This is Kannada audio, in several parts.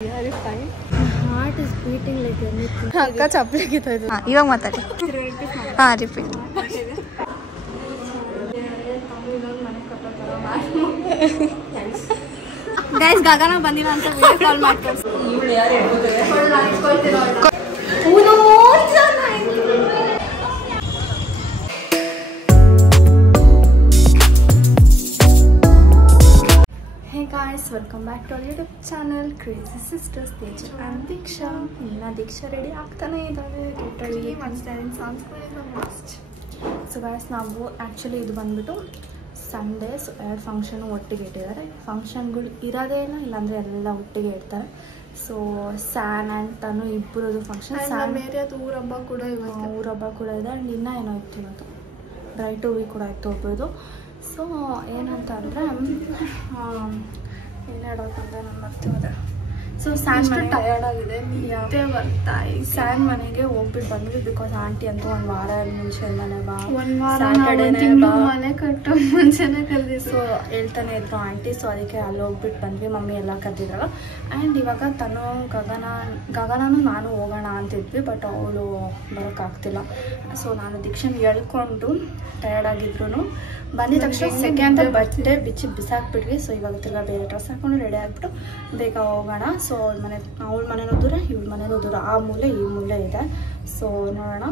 Heart is beating like anything. ಅಕ್ಕ ಚಪ್ಪಲಿ ಕಿತ್ತೋಯ್ತು. ಇವಾಗ ಮಾತಾಡಿ. ರಿಪೀಟ್. ಗೈಸ್ ಗಗನ ಬಂದಿಲ್ಲ ಅಂತ ವಿಡಿಯೋ ಕಾಲ್ ಮಾಡ್ಕೊಂಡು Hey guys, welcome back to our YouTube channel Crazy Sisters Teja and Diksha. Inna Diksha ready ಆಗ್ತಾನೆ ಇದ್ದಾಳೆ. ಟೋಟಲಿ ಮಾಡ್ಸ್ತಾಯಿದ್ದೀನಿ ಸಾಂಸ್ಕೃತಿಕ. ಸೊ ಗೈಸ್ ನಾವು ಆ್ಯಕ್ಚುಲಿ ಇದು ಬಂದ್ಬಿಟ್ಟು ಸಂಡೇ ಎರಡು ಫಂಕ್ಷನು ಒಟ್ಟಿಗೆ ಇಟ್ಟಿದ್ದಾರೆ. ಫಂಕ್ಷನ್ಗಳು ಇರೋದೇ ಇಲ್ಲಾಂದರೆ ಎಲ್ಲ ಒಟ್ಟಿಗೆ ಇಡ್ತಾರೆ. ಸೊ ಸ್ಯಾನ್ ಆ್ಯಂಡ್ ತನು ಇಬ್ಬರದು ಫಂಕ್ಷನ್. ಸ್ಯಾನ್ ಬೇರೆ ಅದು ಊರಹಬ್ಬ ಕೂಡ ಇದೆ. ಆ್ಯಂಡ್ ಇನ್ನೂ ಏನೋ ಇತ್ತು ಇವತ್ತು ಬ್ರೈಟ್ ಟು ವೀಕ್ ಕೂಡ ಇತ್ತು ಒಬ್ಬರದು. ಸೊ ಏನಂತ ಅಂದರೆ ಏನು ಹೇಳೋಕ್ಕಂತ ನಾನು ಮರ್ತಿದ್ದೆ. ಸೊ ಸ್ಯಾನ್ ಮನೆ ಟಯರ್ಡ್ ಆಗಿದೆ, ನಿದ್ದೆ ಬರ್ತಾ ಸ್ಯಾನ್ ಮನೆಗೆ ಹೋಗ್ಬಿಟ್ಟು ಬಂದ್ವಿ. ಬಿಕಾಸ್ ಆಂಟಿ ಅಂತೂ ಒಂದು ವಾರ ಮುಂಚೆ ಮನೆ ಬಾ, ಮನೆ ಕಟ್ಟೋ ಮುಂಚೆನೇ ಕರೆದಿ. ಸೊ ಹೇಳ್ತಾನೆ ಇದ್ರು ಆಂಟಿ. ಸೊ ಅದಕ್ಕೆ ಅಲ್ಲಿ ಹೋಗ್ಬಿಟ್ಟು ಬಂದ್ವಿ. ಮಮ್ಮಿ ಎಲ್ಲ ಕರೆದಿದ್ರಲ್ಲ. ಆ್ಯಂಡ್ ಇವಾಗ ತನು ಗಗನೂ ನಾನು ಹೋಗೋಣ ಅಂತಿದ್ವಿ. ಬಟ್ ಅವಳು ಬರೋಕ್ಕಾಗ್ತಿಲ್ಲ. ಸೊ ನಾನು ದೀಕ್ಷನ್ ಹೇಳ್ಕೊಂಡು ಟಯರ್ಡ್ ಆಗಿದ್ರು ಬಂದಿದ ತಕ್ಷಣ ಸೆಕೆಂಡ್ ಬಟ್ಟೆ ಬಿಸಾಕ್ಬಿಟ್ವಿ. ಸೊ ಇವಾಗ ತಿರ್ಗಾ ಬೇರೆ ಡ್ರೆಸ್ ಹಾಕೊಂಡು ರೆಡಿ ಆಗಿಬಿಟ್ಟು ಬೇಗ ಹೋಗೋಣ. ಸೊ ಅವಳ ಮನೆನೂ ದೂರ, ಇವಳ ಮನೆನೂ ದೂರ. ಆ ಮೂಲೆ ಈ ಮೂಲೆ ಇದೆ. ಸೊ ನೋಡೋಣ.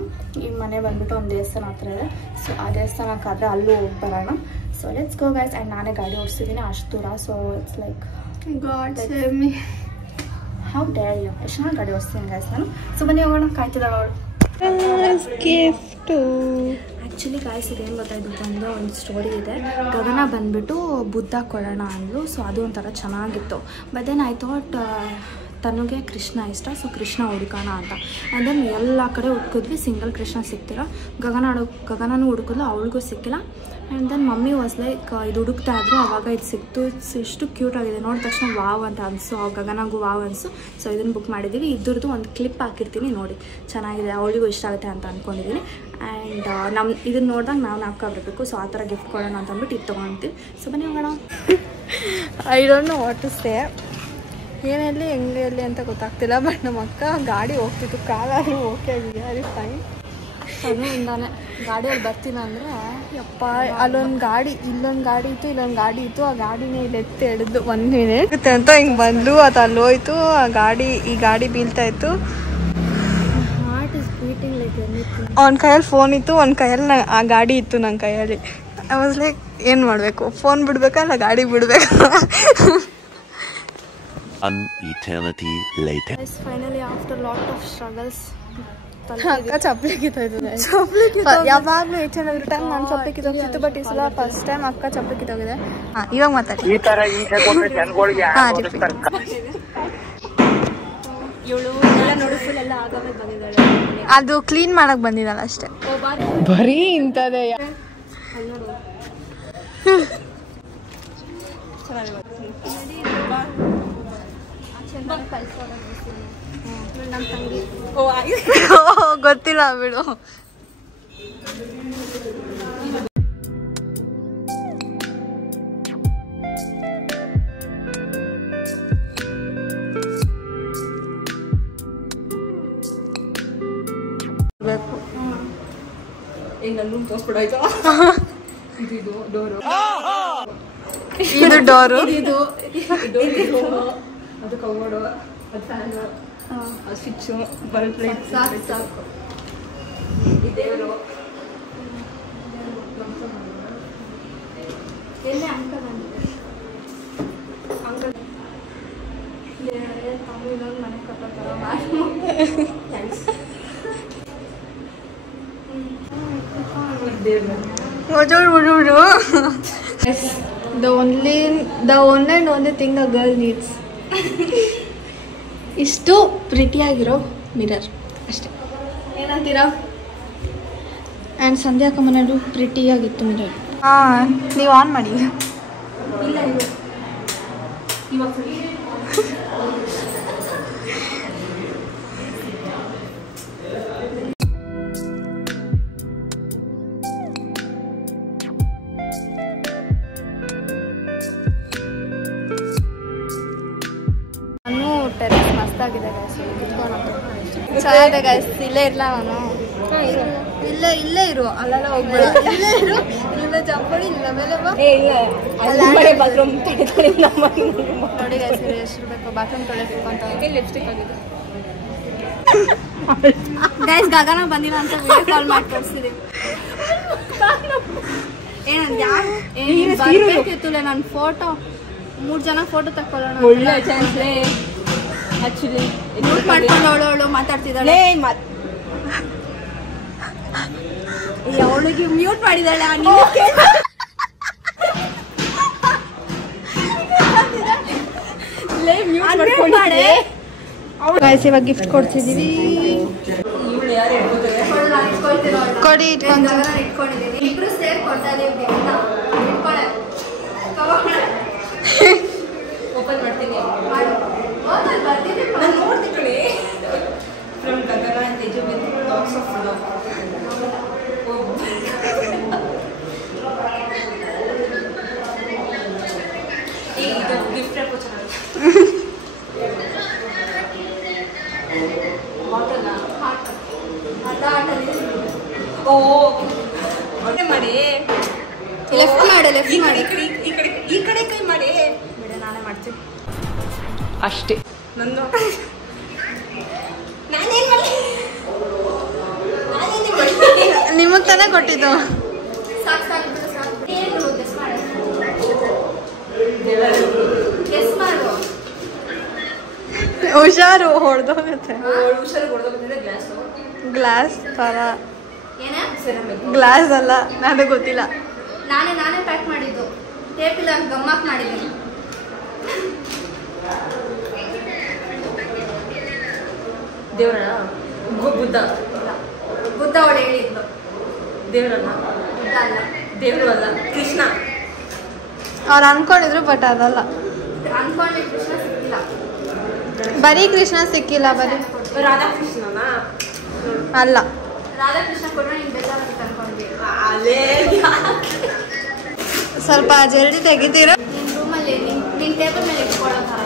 ಈ ಮನೆ ಬಂದ್ಬಿಟ್ಟು ಒಂದು ದೇವಸ್ಥಾನ ಹತ್ರ ಇದೆ. ಸೊ ಆ ದೇವಸ್ಥಾನಕ್ಕಾದರೆ ಅಲ್ಲೂ ಹೋಗಿ ಬರೋಣ. So let's go guys. And ನಾನೇ ಗಾಡಿ ಓಡಿಸಿದ್ದೀನಿ ಅಷ್ಟು ದೂರ. So it's like god save me. How dare you. ಎಷ್ಟು ನಾನು ಗಾಡಿ ಓಡಿಸ್ತೀನಿ ಗೈಸ್ ನಾನು. ಸೊ ಬನ್ನಿ ಹೋಗೋಣ. ಕಾಯ್ತಿದ್ದಾಳೆ ಅವಳು. ಗಿಫ್ಟು ಆ್ಯಕ್ಚುಲಿ ಗಾಯ್ಸ್ ಇದೇನು ಗೊತ್ತಾಯಿತು ಬಂದು ಒಂದು ಸ್ಟೋರಿ ಇದೆ. ಗಗನ ಬಂದುಬಿಟ್ಟು ಬುದ್ಧ ಕೊಡೋಣ ಅಂದರು. ಸೊ ಅದು ಒಂಥರ ಚೆನ್ನಾಗಿತ್ತು. ಬಟ್ ದೆನ್ ಐ ಥಾಟ್ ತನಗೆ ಕೃಷ್ಣ ಇಷ್ಟ. ಸೊ ಕೃಷ್ಣ ಹುಡ್ಕೋಣ ಅಂತ. ಆ್ಯಂಡ್ ದೆನ್ ಎಲ್ಲ ಕಡೆ ಹುಡ್ಕಿದ್ವಿ, ಸಿಂಗಲ್ ಕೃಷ್ಣ ಸಿಗ್ತಿಲ್ಲ. ಗಗನನೂ ಹುಡುಕಿದ್ಲು, ಅವಳಿಗೂ ಸಿಕ್ಕಿಲ್ಲ. And then mummy was like ಇದು ಹುಡುಕ್ತಾ ಇದ್ರು. ಆವಾಗ ಇದು ಸಿಕ್ತು. ಎಷ್ಟು ಕ್ಯೂಟ್ ಆಗಿದೆ. ನೋಡಿದ ತಕ್ಷಣ ವಾವ್ ಅಂತ ಅನಿಸು. ಗಗನಗೂ ವಾವ್ ಅನಿಸು. ಸೊ ಇದನ್ನು ಬುಕ್ ಮಾಡಿದ್ದೀವಿ. ಇದ್ರದ್ದು ಒಂದು ಕ್ಲಿಪ್ ಹಾಕಿರ್ತೀನಿ ನೋಡಿ, ಚೆನ್ನಾಗಿದೆ, ಅವಳಿಗೂ ಇಷ್ಟ ಆಗುತ್ತೆ ಅಂತ ಅಂದ್ಕೊಂಡಿದ್ದೀನಿ. ಆ್ಯಂಡ್ ಇದನ್ನು ನೋಡಿದಾಗ ನಾವು ಹಾಕೋಬರ್ಬೇಕು. ಸೊ ಆ ಥರ ಗಿಫ್ಟ್ ಕೊಡೋಣ ಅಂತ ಅಂದ್ಬಿಟ್ಟು ಇದು ತೊಗೊಳ್ತೀವಿ. ಸೊ ಬನ್ನಿ ಹೋಗೋಣ. I don't know what to say. ಏನೆಲ್ಲಿ ಹೆಂಗೆ ಎಲ್ಲಿ ಅಂತ ಗೊತ್ತಾಗ್ತಿಲ್ಲ. ಬಟ್ ನಮ್ಮ ಅಕ್ಕ ಗಾಡಿ ಹೋಗ್ತಿತ್ತು, ಕಾಲಾದ್ರೂ ಓಕೆ ಆಗಿದೆ. ಅರಿ ಫೈನ್. ಅದರಿಂದಾನೆ ಗಾಡಿಯಲ್ಲಿ ಬರ್ತೀನಿ ಅಂದರೆ ಯಪ್ಪ ಅಲ್ಲೊಂದು ಗಾಡಿ, ಇಲ್ಲೊಂದು ಗಾಡಿ ಇತ್ತು, ಇಲ್ಲೊಂದು ಗಾಡಿ ಇತ್ತು. ಆ ಗಾಡಿನೇ ಇಲ್ಲಿ ಎತ್ತಿ ಹಿಡಿದು ಒಂದು ಮಿನಿಟ್ ಅಂತ ಹಿಂಗೆ ಬಂದು ಅದು ಅಲ್ಲೋಯ್ತು. ಆ ಗಾಡಿ ಈ ಗಾಡಿ ಬೀಳ್ತಾ ಇತ್ತು. ಅವ್ನ ಕೈಯಲ್ಲಿ ಫೋನ್ ಇತ್ತು, ಒಂದು ಕೈಯಲ್ಲಿ ಆ ಗಾಡಿ ಇತ್ತು ನನ್ನ ಕೈಯಲ್ಲಿ. ಐ ವಾಸ್ ಲೈಕ್ ಏನು ಮಾಡಬೇಕು, ಫೋನ್ ಬಿಡ್ಬೇಕಾ ಇಲ್ಲ ಗಾಡಿ ಬಿಡಬೇಕಾ? Finally after lot of struggles ಚಪ್ಪಲಿ ಕಿತ್ತೋಯ್ತದೆ. ಯಾವಾಗಲೂ ಹೆಚ್ಚಾಗಿ ರಿಟರ್ನ್ ನಾನು ಚಪ್ಪಲಿ ಕಿತ್ತೋಗ್ತಿತ್ತು. ಬಟ್ ಈ ಸಲ ಫಸ್ಟ್ ಟೈಮ್ ಅಕ್ಕ ಚಪ್ಪಲಿ ಕಿತ್ತೋಗಿದೆ. ಇವಾಗ ಮಾತಾಡಿ. ಅದು ಕ್ಲೀನ್ ಮಾಡಕ್ ಬಂದಿದ್ದಲ್ಲ ಅಷ್ಟೇ. ಬರೀ ಇಂಥದೇ ಗೊತ್ತಿಲ್ಲ ಬಿಡು. ಇದು ಡೋರು, ಅದು ಕಬೋರ್ಡು, ಅದು ಫ್ಯಾನು, ಅದು ಸ್ವಿಚ್ಚು, ಬಲ್ಬ್ ಲೈಟ್, ಸಾಕು. ದೇವರು ಎಲ್ಲೇ ಅಂಕಲ್ ತಮಿಳಲ್ಲಿ ಮನೆ ಕಟ್ಟೋ The one and only thing a girl needs. ಇಷ್ಟು ಪ್ರಿಟಿಯಾಗಿರೋ ಮಿರರ್ ಅಷ್ಟೇ. ಏನಂತೀರಾ? ಆ್ಯಂಡ್ ಸಂಧ್ಯಾಕ ಮನೆಯಲ್ಲೂ ಪ್ರಿಟಿಯಾಗಿತ್ತು ಮಿರರ್. ನೀವು ಆನ್ ಮಾಡಿ. ಇಲ್ಲ ಇವಾಗ ಟೆರೆಸ್ ಪ್ಲೇಸ್ ಮಸ್ತಾಗಿದೆ ಗೈಸ್. ಚೆನ್ನಾಗಿದೆ ಗೈಸ್. ಇಲ್ಲೇ ಇರಲ್ಲ ನಾನು. ಇಲ್ಲೇ ಇರು. ಅಲ್ಲೆಲ್ಲ ಹೋಗ್ಬೇಡ. ಇಲ್ಲೇ ಇರು. ಇಲ್ಲ ಚಪ್ಪಡಿ ಇಲ್ಲ ಮೇಲೆ ಬಾ. ಬಾತ್ರೂಮ್ ನೋಡಿ ಗೈಸ್ ಎಷ್ಟು ಬೇಕು ಬಾತ್ರೂಮ್ ತೊಳೆಬೇಕು ಅಂತ. ಲಿಪ್ಸ್ಟಿಕ್ ಆಗಿದೆ ಗೈಸ್. ಗಗನ ಬಂದಿಲ್ಲ ಅಂತ ವಿಡಿಯೋ ಕಾಲ್ ಮಾಡಿ ತೋರಿಸಿದೀವಿ. ಏನಂತ ನನ್ನ ಫೋಟೋ 3 ಜನ ಫೋಟೋ ತಕ್ಕೊಳ್ಳೋಣ. ಒಳ್ಳೆ ಚಾನ್ಸ್ ಆಕ್ಚುಲಿ ಮಾಡ್ಕೊಂಡು ಅವಳು ಮಾತಾಡ್ತಿದ್ದಾಳೆ. ಅವಳಿಗೆ ಮ್ಯೂಟ್ ಮಾಡಿದಾಳೆ. ಇವಾಗ ಗಿಫ್ಟ್ ಕೊಡ್ತಿದೀವಿ. ಕೊಡಿ ಇಟ್ಕೊಂಡಿದ್ದೀನಿ. ಇಬ್ರು ಸೇರ್ ಕೊಡ್ತಾ ಇದೀವಿ. ಓಪನ್ ಮಾಡ್ತೀನಿ. ನಾನು ನೋಡ್ತೀನಿ. From Gagana and Teju with lots of love. Hey, the gift wrap is nice. Left ಮಾಡಿ ಈ ಕಡೆ ಕೈ ಮಾಡಿ ಬಿಡ. ನಾನೇ ಮಾಡ್ತೀನಿ ಅಷ್ಟೇ. ನಂದು ನಿಮಗ್ ತಾನೇ ಕೊಟ್ಟಿದ್ದು. ಹುಷಾರು ಹೊಡೆದೋಗುತ್ತೆ. ಗ್ಲಾಸ್ ತರ. ಗ್ಲಾಸ್ ಅಲ್ಲ, ನನಗೆ ಗೊತ್ತಿಲ್ಲ. ನಾನೇ ಪ್ಯಾಕ್ ಮಾಡಿದ್ದು. ಟೇಪ್ ಇಲ್ಲ, ಗಮ್ಮಕ್ ಮಾಡಿದ್ದೀನಿ. ದೇವರಣ್ಣ ಬುದ್ಧ ಅವಳು ಹೇಳಿದ್ಲು. ದೇವರಣ್ಣ ಬುದ್ಧ ಅಲ್ಲ, ದೇವರು ಅಲ್ಲ, ಕೃಷ್ಣ. ಅವ್ರು ಅನ್ಕೊಂಡಿದ್ರು, ಬಟ್ ಅದಲ್ಲ. ಅನ್ಕೊಂಡ್ರೆ ಕೃಷ್ಣ ಸಿಕ್ಕಿಲ್ಲ. ಬರೀ ಕೃಷ್ಣ ಸಿಕ್ಕಿಲ್ಲ, ಬರೀ ರಾಧಾಕೃಷ್ಣನ ಅಲ್ಲ. ರಾಧಾಕೃಷ್ಣ ಕೊಟ್ಟರೆ ನೀನು ಬೇಜಾರಾಗುತ್ತೆ ಅನ್ಕೊಂಡ್ವಿ. ಸ್ವಲ್ಪ ಜಲ್ದಿ ತೆಗಿತೀರಾ? ನಿನ್ನ ರೂಮಲ್ಲಿ ನಿನ್ನ ಟೇಬಲ್ ಮೇಲೆ ಇಟ್ಕೊಳ್ಳೋ ಥರ.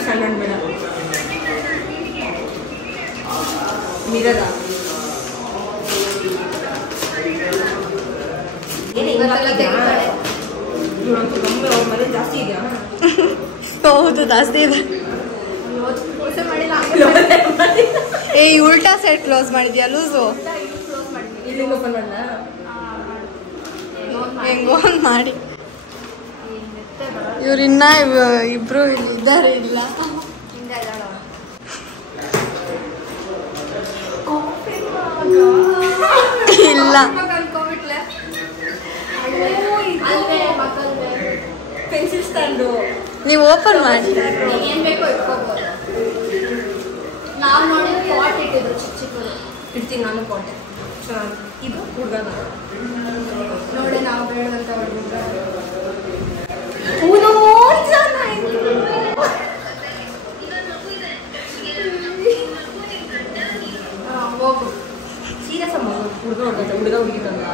ಸ್ಟ್ಯಾಂಡರ್ಡ್ ಬೇಡ. ಮಿರರ ಜಾಸ್ತಿ ಇದೆಯಾ? ಹೌದು, ಜಾಸ್ತಿ ಇದೆ. ಏ ಉಲ್ಟಾ ಸೈಡ್ ಕ್ಲೋಸ್ ಮಾಡಿದ್ಯಾ? ಲೂಸು ಹೆಂಗೋ ಮಾಡಿ. ಇವ್ರು ಇನ್ನ ಇಬ್ರು ಇದ್ದಾರೆ. ಇಲ್ಲ ಇಲ್ಲ ಪೆನ್ಸಿಲ್ ಸ್ಟ್ಯಾಂಡು ನೀವು ಓಪನ್ ಮಾಡಿ. ಏನ್ ಬೇಕೋ ಇಟ್ಕೋಬಹುದು. ನಾವು ನೋಡಿ ಪಾಟ್ ಇಟ್ಟಿದ್ರು ಚಿಕ್ಕ ಚಿಕ್ಕದು. ಇಡ್ತೀನಿ ನಾನು ಪಾಟ್. ಇದು ಹುಡುಗನ ನೋಡಿ, ನಾವು ಬೇಡಂತ ಹುಡುಗ. ಹೋಗು ಸೀರಿಯಸ್ ಹುಡುಗ ಹುಡುಗಿರಲ್ಲ.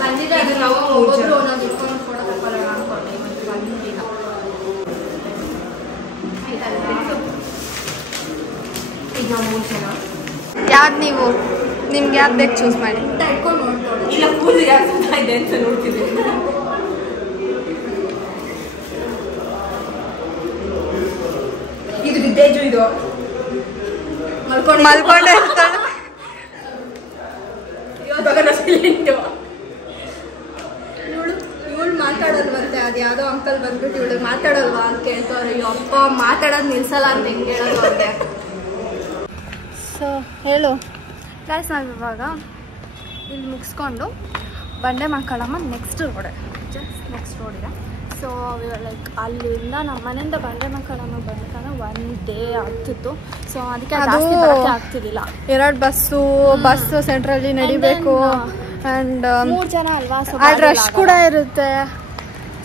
ಬಂದಿದೆ. ಅದು ನಾವು ಒಬ್ಬೊಬ್ರು ಒಂದೊಂದು ಇಟ್ಕೊಂಡು ಫೋಟೋ ತಗೊಳ್ಳೋಣ ಅನ್ಕೊಂಡೆ. ಬಂದಿಲ್ಲ. ಈಗ ನಾವು 3 ಜನ. ಯಾವ್ದು ನೀವು? ನಿಮ್ಗೆ ಯಾವ್ದು ಬೇಕು ಚೂಸ್ ಮಾಡಿ. ಇಟ್ಕೊಂಡು ನೋಡ್ಕೊಳ್ಳಿ. ಇಲ್ಲ, ಕೂದಲು ಯಾವ್ದು ಸುತ್ತಾ ಇದೆ ಅಂತ ನೋಡ್ತಿದ್ದೆ. ಇದು ಬಿದ್ದೇಜು. ಇದು ಮಲ್ಕೊಂಡೆ ಇರ್ತಾಳೆ. ಇವಳು ಮಾತಾಡೋಲ್ವಂತೆ. ಅದು ಯಾವುದೋ ಅಂಕಲ್ ಬಂದ್ಬಿಟ್ಟು ಇವಳು ಮಾತಾಡಲ್ವಾ ಅಂತ ಕೇಳ್ತವ್ರೆ. ಅಪ್ಪ ಮಾತಾಡೋದು ನಿಲ್ಸಲ್ಲ ಅಂತ ಹೆಂಗೆ ಹೇಳೋದು ಅಂತೆ. ಸೊ ಹೇಳು ಗೈಸ್, ನಾವು ಇವಾಗ ಇಲ್ಲಿ ಮುಗಿಸ್ಕೊಂಡು ಬಂಡೆ ಮಕ್ಕಳಮ್ಮ ನೆಕ್ಸ್ಟ್ ರೋಡ್, ಜಸ್ಟ್ ನೆಕ್ಸ್ಟ್ ರೋಡಿಗೆ. ಸೊ ಲೈಕ್ ಅಲ್ಲಿಂದ ನಮ್ಮ ಮನೆಯಿಂದ ಬಂಡೆ ಮಕ್ಕಳಮ್ಮ ಬರ್ಬೇಕಾದ್ರೆ 1 ಡೇ ಆಗ್ತಿತ್ತು. ಸೊ ಅದಕ್ಕೆ ಜಾಸ್ತಿ ಬರೋಕ್ಕೆ ಆಗ್ತಿದ್ದಿಲ್ಲ. 2 ಬಸ್ ಸೆಂಟ್ರಲ್ಲಿ ನಡಿಬೇಕು. ಆ್ಯಂಡ್ 3 ಜನ ಅಲ್ವಾ, ಸೊ ಅಲ್ಲಿ ರಶ್ ಕೂಡ ಇರುತ್ತೆ.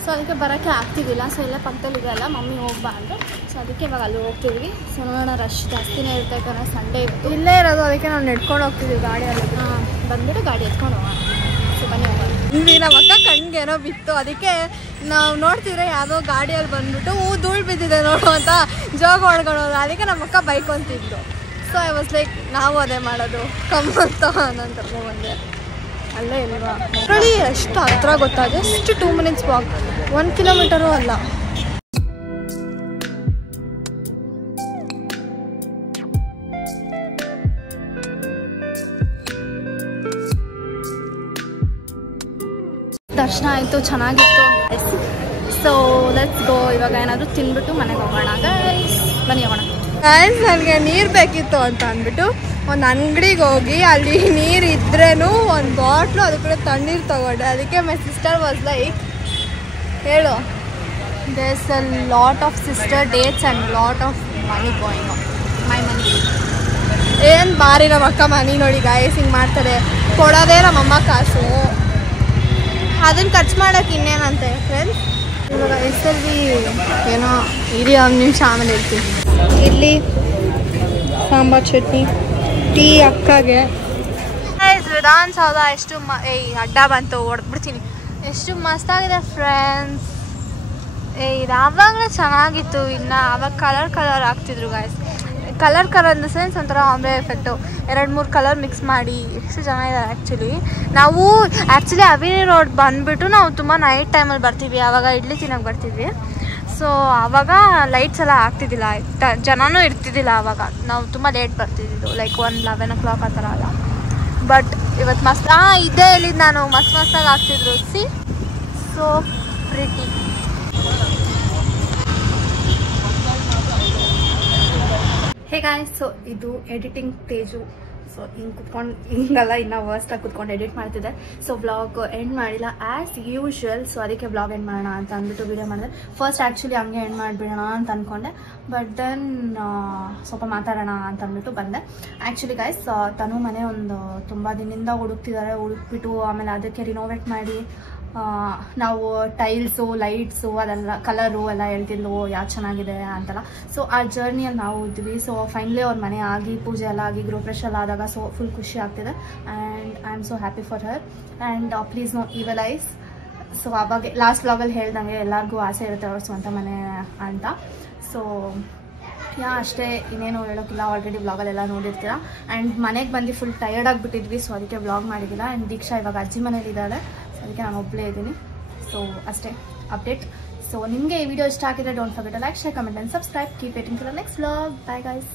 ಸೊ ಅದಕ್ಕೆ ಬರೋಕ್ಕೆ ಆಗ್ತಿದ್ದಿಲ್ಲ. ಸೊ ಇಲ್ಲೇ ಪಕ್ಕದಲ್ಲಿದೆ ಅಲ್ಲ, ಮಮ್ಮಿ ಹೋಗ್ಬಾ ಅಂದರೆ. ಸೊ ಅದಕ್ಕೆ ಇವಾಗ ಅಲ್ಲಿ ಹೋಗ್ತಿದ್ವಿ. ಸೊ ನೋಡೋಣ, ರಶ್ ಜಾಸ್ತಿನೇ ಇರುತ್ತೆ ಯಾಕಂದರೆ ಸಂಡೇ ಇತ್ತು. ಇಲ್ಲೇ ಇರೋದು, ಅದಕ್ಕೆ ನಾವು ನೆಡ್ಕೊಂಡು ಹೋಗ್ತಿದ್ವಿ ಗಾಡಿಯಲ್ಲಿ. ಬಂದ್ಬಿಟ್ಟು ಗಾಡಿ ಎತ್ಕೊಂಡು ಹೋಗೋಣ. ಸೊ ಬನ್ನಿ ಹೋಗೋಣ. ನಮ್ಮ ಅಕ್ಕ ಕಣ್ಗೇನೋ ಬಿತ್ತು, ಅದಕ್ಕೆ ನಾವು ನೋಡ್ತಿದ್ರೆ ಯಾವುದೋ ಗಾಡಿಯಲ್ಲಿ ಬಂದ್ಬಿಟ್ಟು ಧೂಳು ಬಿದ್ದಿದೆ ನೋಡು ಅಂತ ಜೋಗ ಹೊಡ್ಕೊಳ್ಳೋದು. ಅದಕ್ಕೆ ನಮ್ಮ ಅಕ್ಕ ಬೈಕೊಂತಿದ್ದು. ಸೊ ಐ ವಾಸ್ ಲೈಕ್ ನಾವು ಅದೇ ಮಾಡೋದು ಕಮ್ಮಂತ ನಾನು ಕರ್ಕೊಂಡ್ಬಂದೆ. ಅಲ್ಲೇ ಇಲ್ವಾ ನೋಡಿ ಎಷ್ಟು ಹತ್ರ ಗೊತ್ತಾ, ಜಸ್ಟ್ 2 minutes ವಾಕ್, 1 kilometer ಅಲ್ಲ. ದರ್ಶನ ಆಯಿತು, ಚೆನ್ನಾಗಿತ್ತು. ಸೊ ಲೆಟ್ಸ್ ಗೋ. ಇವಾಗ ಏನಾದರೂ ತಿಂದ್ಬಿಟ್ಟು ಮನೆಗೆ ಹೋಗೋಣ ಗೈಸ್. ಬನ್ನಿ ಹೋಗೋಣ ಗೈಸ್. ನನಗೆ ನೀರು ಬೇಕಿತ್ತು ಅಂತ ಅಂದ್ಬಿಟ್ಟು ಒಂದು ಅಂಗಡಿಗೆ ಹೋಗಿ ಅಲ್ಲಿ ನೀರು ಇದ್ರೇನು ಒಂದು ಬಾಟ್ಲು ಅದು ಕೂಡ ತಣ್ಣೀರು ತೊಗೊಂಡೆ. ಅದಕ್ಕೆ ಮೈ ಸಿಸ್ಟರ್ ವಾಸ್ ಲೈಕ್, ಹೇಳು, there's a lot of sister dates and lot of money going on. My money ಏನು ಬಾರಿ ನಮ್ಮ ಅಕ್ಕ ಮನಿ ನೋಡಿ ಗೈಸ್ ಹಿಂಗೆ ಮಾಡ್ತಾರೆ. ಕೊಡೋದೇ ನಮ್ಮಮ್ಮ ಕಾಸು, ಅದನ್ನು ಖರ್ಚು ಮಾಡೋಕ್ಕೆ ಇನ್ನೇನಂತೆ ಫ್ರೆಂಡ್ಸ್. ಇವಾಗ SLV ಏನೋ ಇರಿ, ಒಂದು ನಿಮಿಷ ಆಮೇಲೆ ಇರ್ತೀನಿ. ಇಲ್ಲಿ ಸಾಂಬಾರ್ ಚಟ್ನಿ, ಟೀ ಅಕ್ಕಗೆ. ವಿಧಾನಸೌಧ ಎಷ್ಟು ಅಡ್ಡ ಬಂತು, ಹೊಡೆದ್ಬಿಡ್ತೀನಿ. ಎಷ್ಟು ಮಸ್ತಾಗಿದೆ ಫ್ರೆಂಡ್ಸ್. ಇದು ಆವಾಗಲೇ ಚೆನ್ನಾಗಿತ್ತು. ಇನ್ನು ಆವಾಗ ಕಲರ್ ಆಗ್ತಿದ್ರು guys. Colour in the sense ಒಂಥರ ಆಂಬ್ರೆ ಎಫೆಕ್ಟು, 2-3 ಕಲರ್ ಮಿಕ್ಸ್ ಮಾಡಿ ಎಷ್ಟು ಚೆನ್ನಾಗಿದೆ ಆ್ಯಕ್ಚುಲಿ. ನಾವು ಆ್ಯಕ್ಚುಲಿ ಅವಿನಿ ರೋಡ್ ಬಂದುಬಿಟ್ಟು ನಾವು ತುಂಬ ನೈಟ್ ಟೈಮಲ್ಲಿ ಬರ್ತೀವಿ. ಆವಾಗ ಇಡ್ಲಿ ತಿನ್ನೋಕೆ ಬರ್ತಿದ್ವಿ. ಸೊ ಆವಾಗ ಲೈಟ್ಸ್ ಎಲ್ಲ ಆಗ್ತಿದ್ದಿಲ್ಲ, ಜನನೂ ಇರ್ತಿದ್ದಿಲ್ಲ. ಆವಾಗ ನಾವು ತುಂಬ ಲೇಟ್ ಬರ್ತಿದ್ದಿದ್ದು, ಲೈಕ್ 11 o'clock ಆ ಥರ ಅಲ್ಲ. ಬಟ್ ಇವತ್ತು ಮಸ್ತ್ ಇದೇ ಹೇಳಿದ್ದು ನಾನು, ಮಸ್ತಾಗಿ ಆಗ್ತಿದ್ರು. See so pretty. Hey guys, so ಇದು ಎಡಿಟಿಂಗ್ ಪೇಜು. ಸೊ ಹಿಂಗೆ ಕುತ್ಕೊಂಡು ಹಿಂಗಲ್ಲ, ಇನ್ನೂ ವರ್ಸ್ಟಾಗಿ ಕುತ್ಕೊಂಡು ಎಡಿಟ್ ಮಾಡ್ತಿದ್ದೆ. ಸೊ ವ್ಲಾಗ್ ಎಂಡ್ ಮಾಡಿಲ್ಲ ಆ್ಯಸ್ ಯೂಶ್ವಲ್. ಸೊ ಅದಕ್ಕೆ ವ್ಲಾಗ್ ಎಂಡ್ ಮಾಡೋಣ ಅಂತ ಅಂದ್ಬಿಟ್ಟು ವೀಡಿಯೋ ಮಾಡಿದೆ. ಫಸ್ಟ್ ಆ್ಯಕ್ಚುಲಿ ಹಂಗೆ ಎಂಡ್ ಮಾಡಿಬಿಡೋಣ ಅಂತ ಅಂದ್ಕೊಂಡೆ, ಬಟ್ ದೆನ್ ಸ್ವಲ್ಪ ಮಾತಾಡೋಣ ಅಂತ ಅಂದ್ಬಿಟ್ಟು ಬಂದೆ. ಆ್ಯಕ್ಚುಲಿ ಗೈಸ್, ತನು ಮನೆ ಒಂದು ತುಂಬ ದಿನದಿಂದ ಹುಡುಕ್ತಿದ್ದಾರೆ. ಹುಡುಕ್ಬಿಟ್ಟು ಆಮೇಲೆ ಅದಕ್ಕೆ ರಿನೋವೇಟ್ ಮಾಡಿ ನಾವು ಟೈಲ್ಸು, ಲೈಟ್ಸು, ಅದೆಲ್ಲ ಕಲರು ಎಲ್ಲ ಹೇಳ್ತಿದ್ಲು ಯಾವ್ದು ಚೆನ್ನಾಗಿದೆ ಅಂತೆಲ್ಲ. ಸೊ ಆ ಜರ್ನಿಯಲ್ಲಿ ನಾವು ಇದ್ವಿ. ಸೊ ಫೈನಲಿ ಅವ್ರ ಮನೆ ಆಗಿ, ಪೂಜೆ ಎಲ್ಲ ಆಗಿ, ಗೃಹಪ್ರವೇಶ ಎಲ್ಲ ಆದಾಗ ಸೊ ಫುಲ್ ಖುಷಿ ಆಗ್ತಿದೆ. And I am so happy for her. And please no evil eyes. So ಅವಾಗ ಲಾಸ್ಟ್ ವ್ಲಾಗಲ್ಲಿ ಹೇಳ್ದಂಗೆ ಎಲ್ಲರಿಗೂ ಆಸೆ ಇರುತ್ತೆ ಅವ್ರ ಸ್ವಂತ ಮನೆ ಅಂತ. ಸೊ ಅಷ್ಟೇ, ಇನ್ನೇನು ಹೇಳೋಕ್ಕಿಲ್ಲ. ಆಲ್ರೆಡಿ ವ್ಲಾಗಲ್ಲೆಲ್ಲ ನೋಡಿರ್ತೀರ. ಆ್ಯಂಡ್ ಮನೆಗೆ ಬಂದು ಫುಲ್ ಟಯರ್ಡ್ ಆಗಿಬಿಟ್ಟಿದ್ವಿ. ಸೊ ಅದಕ್ಕೆ ವ್ಲಾಗ್ ಮಾಡಿದ್ದಿಲ್ಲ. ಆ್ಯಂಡ್ ದೀಕ್ಷಾ ಇವಾಗ ಅಜ್ಜಿ ಮನೇಲಿದ್ದಾಳೆ. ಅದಕ್ಕೆ ನಾನು ಒಬ್ಬಳೇ ಇದ್ದೀನಿ. ಸೊ ಅಷ್ಟೇ ಅಪ್ಡೇಟ್. ಸೊ ನಿಮಗೆ ಈ ವಿಡಿಯೋ ಇಷ್ಟ ಆಗಿದ್ರೆ don't forget to like, share, comment and subscribe. Keep waiting for the next vlog. Bye guys.